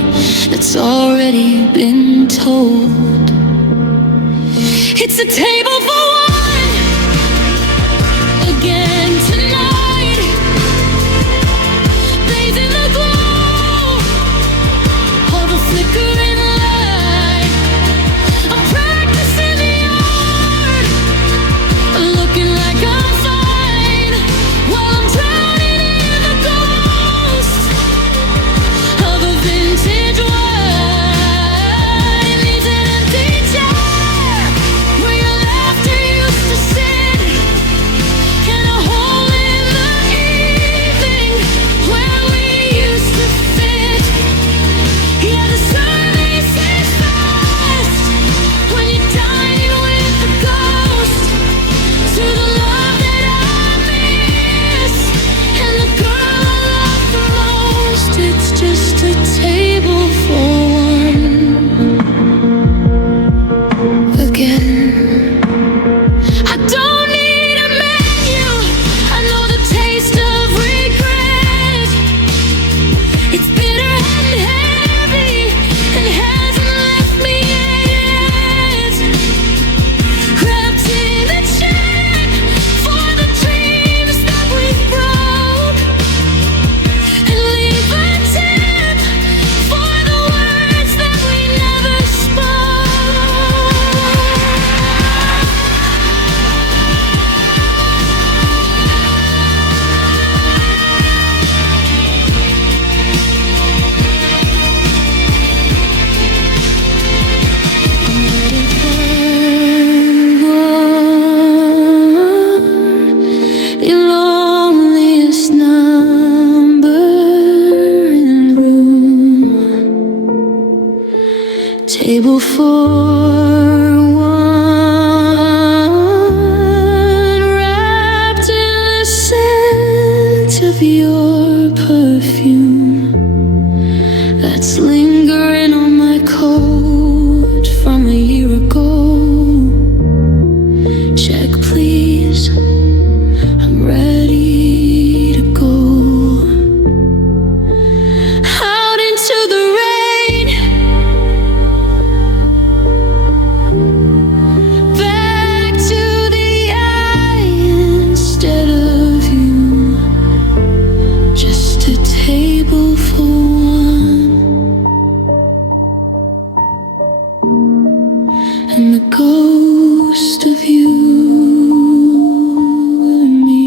that's already been told. It's a table for one again tonight, bathed in the glow of a flickering light. I'm practicing the art of looking like I'm fine, Table for one, wrapped in the scent of your perfume that's lingering on my coat from a year ago. Check, please, I'm ready to go. Out into the rain, back to the eye instead of you. Just a table for one, and the ghost of you and me.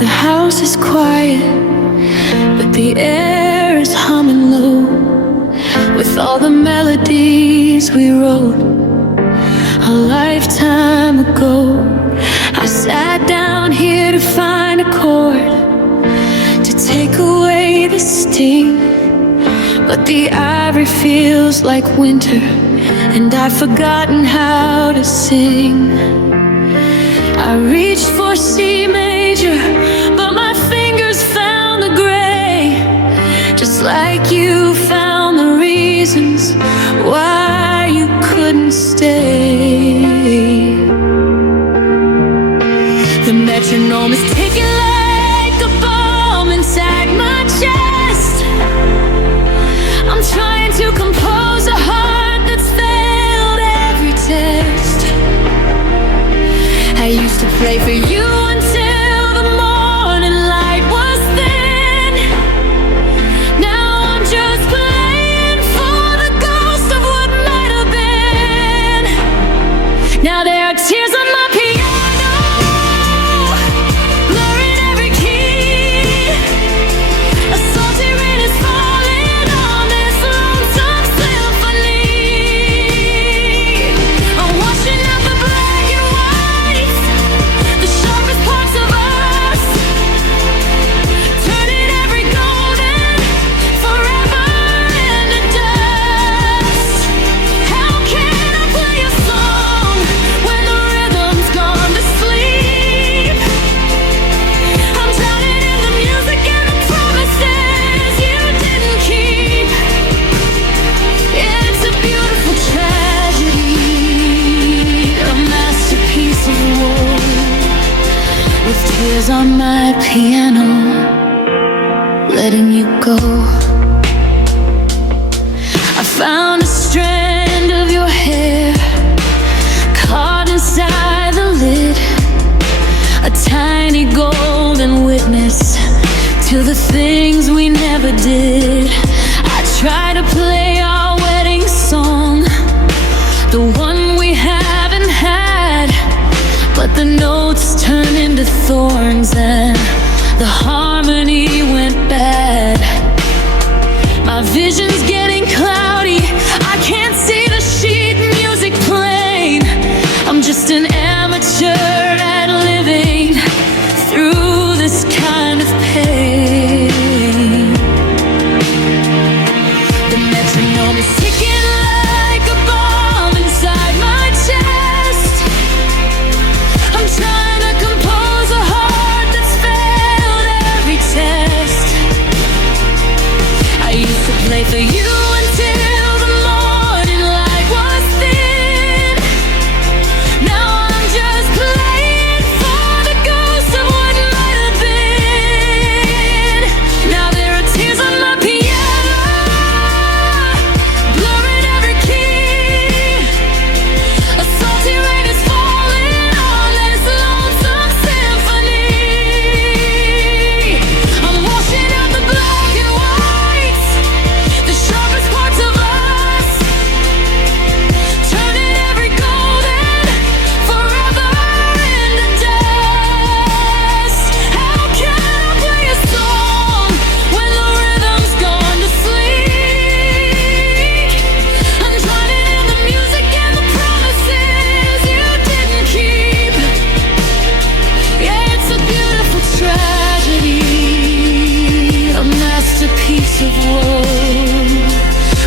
The house is quiet, but the air is humming low with all the melodies we wrote a lifetime ago. I sat down here to find a chord to take away the sting, but the ivory feels like winter, and I've forgotten how to sing. I reached for C major, but my fingers found the gray, just like you found the reasons why you couldn't stay. The metronome is ticking like a bomb inside my chest. I'm trying to compose a heart that's failed every test. I used to play for you until the morning light was thin. Now I'm just playing for the ghost of what might have been. Now there are tears on my piano, blurring every key. A salty rain is falling on this lonesome symphony. I'm washing out the black and white, the sharpest parts of us, turning every golden forever into dust. How can I play a song when the rhythm's gone to sleep? I'm drowning in the music and the promises you didn't keep. It's a beautiful tragedy, a masterpiece of war, with tears on my piano, letting you go. I found a strand of your hair caught inside the lid, a tiny golden witness to the things we never did. I try to play our wedding song, the one we haven't had, but the notes turn into thorns and the harmony went bad. My vision's getting cloudy, I can't see the sheet music playing. I'm just an amateur at living through this kind of pain. The metronome is ticking like a bomb inside my chest. I'm trying to compose a heart that's failed every test. I used to play for you until the morning light was thin. Now I'm just playing for the ghost of what might have been. Now there are tears on my piano, blurring every key. A salty rain is falling on this lonesome symphony. I'm washing out the black and white, the sharp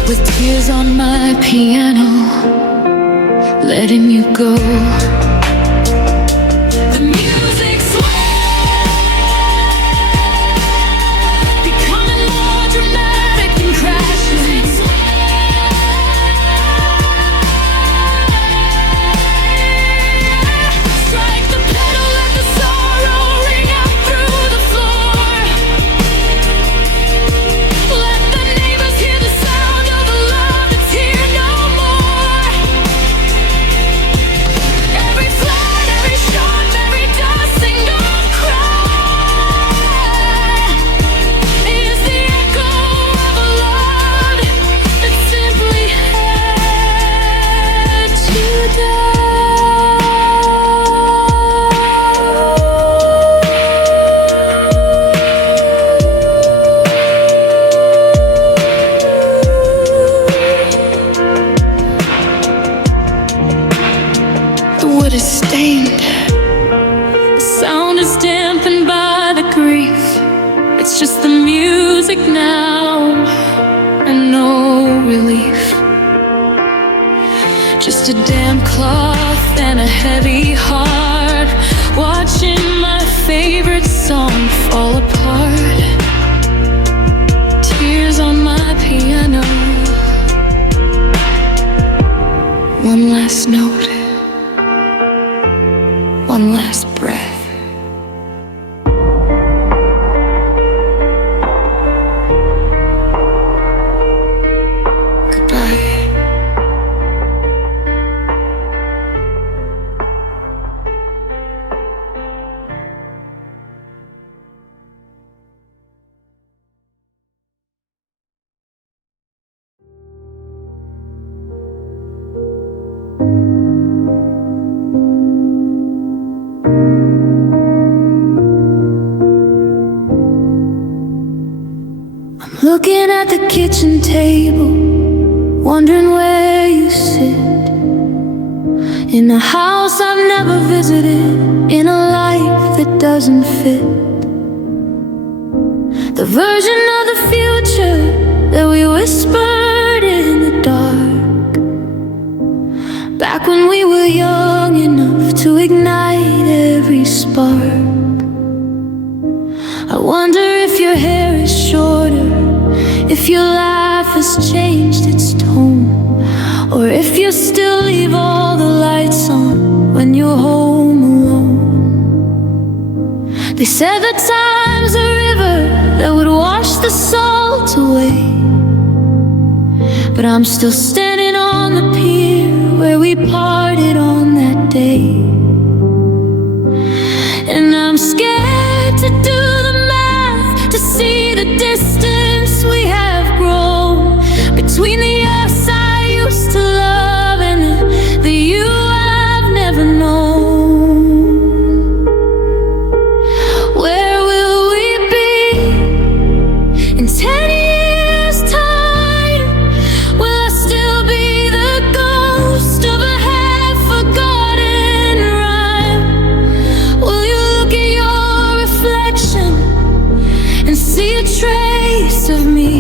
with tears on my piano, letting you go. The music swells, becoming more dramatic than crashing. Strike the pedal, let the sorrow ring out through the floor. Let the neighbors hear the sound of the love that's here no more. Every flood, every storm, every dust single cry is the echo of a love that simply had to die. The wood is stained, the sound is dampened by the grief. It's just the music now, and no relief. Just a damp cloth and a heavy heart, watching my favorite song fall apart. Tears on my piano, one last note, one last breath. Goodbye. Looking at the kitchen table, wondering where you sit. In a house I've never visited, in a life that doesn't fit. The version of the future that we whispered in the dark, back when we were young enough to ignite every spark. I wonder if your hair is shorter, if your life has changed its tone, or if you still leave all the lights on when you're home alone. They said that time's a river that would wash the salt away, but I'm still standing on the pier where we parted on that day. And I'm scared to do the math, to see the distance we have grown between the us I used to love and the you I've never known. Where will we be in 10 years' time? Will I still be the ghost of a half-forgotten rhyme? Will you look at your reflection and see a trace of me?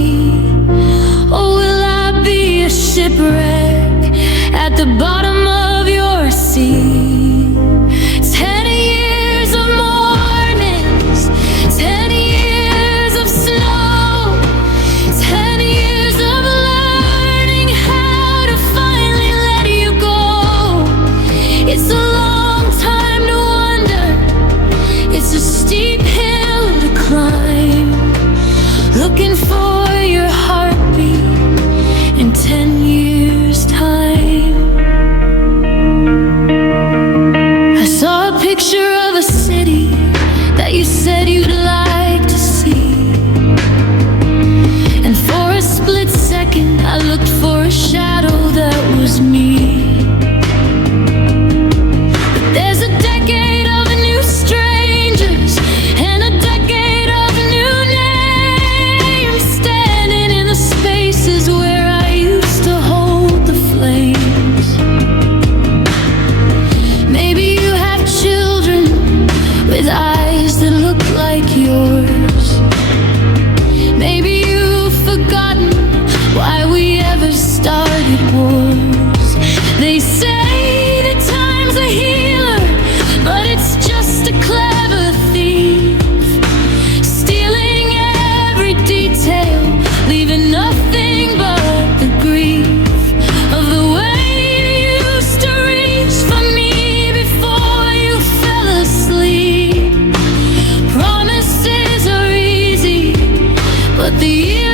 Or will I be a shipwreck at the bottom of your sea? 10 years of mornings, 10 years of snow, 10 years of learning how to finally let you go. It's a long time to wonder, it's a steep hill to climb, looking for your heartbeat in 10 years' time. I saw a picture of a city that you said you'd like to see, and for a split second I looked for a shadow that was me. But there's a decade of new strangers and a decade of new names standing in the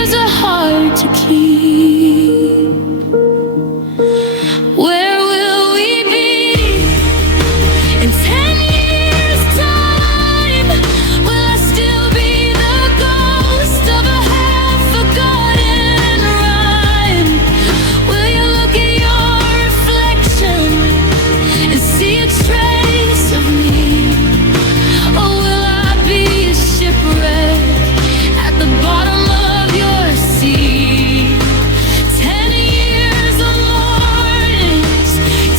years are hard to keep. Where will we be in 10 years' time? Will I still be the ghost of a half-forgotten rhyme? Will you look at your reflection and see a trace of me? Or will I be a shipwreck at the bottom of your sea? 10 years of mornings,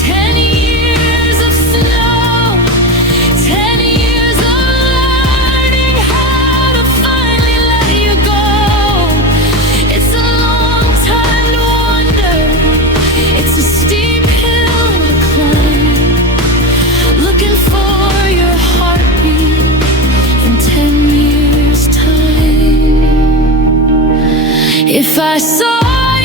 10 years of snow, 10 years of learning how to finally let you go. It's a long time to wonder, it's a steep hill to climb, looking for your heartbeat in 10 years' time. If I saw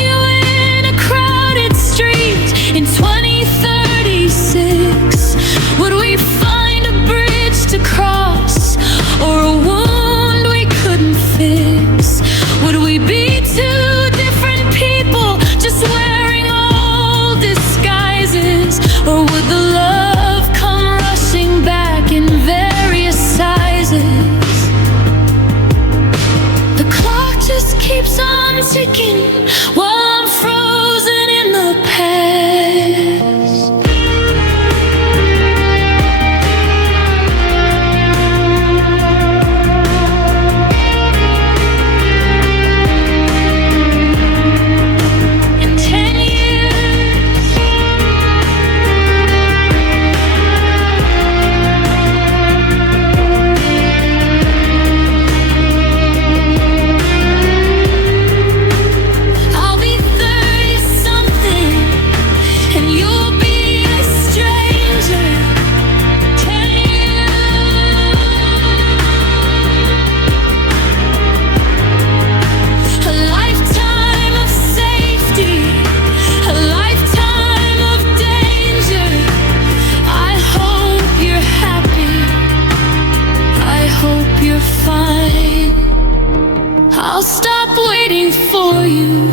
you in a crowded street in 2036, would we find a bridge to cross or a wound we couldn't fix? Would we be two different people just wearing old disguises? Or would the love come rushing back in various sizes? The clock just keeps on ticking while I'm frozen in the past. In 10 years, I'll be 30-something and you'll be a stranger. 10 years, a lifetime of safety, a lifetime of danger. I hope you're happy, I hope you're fine. I'll stop waiting for you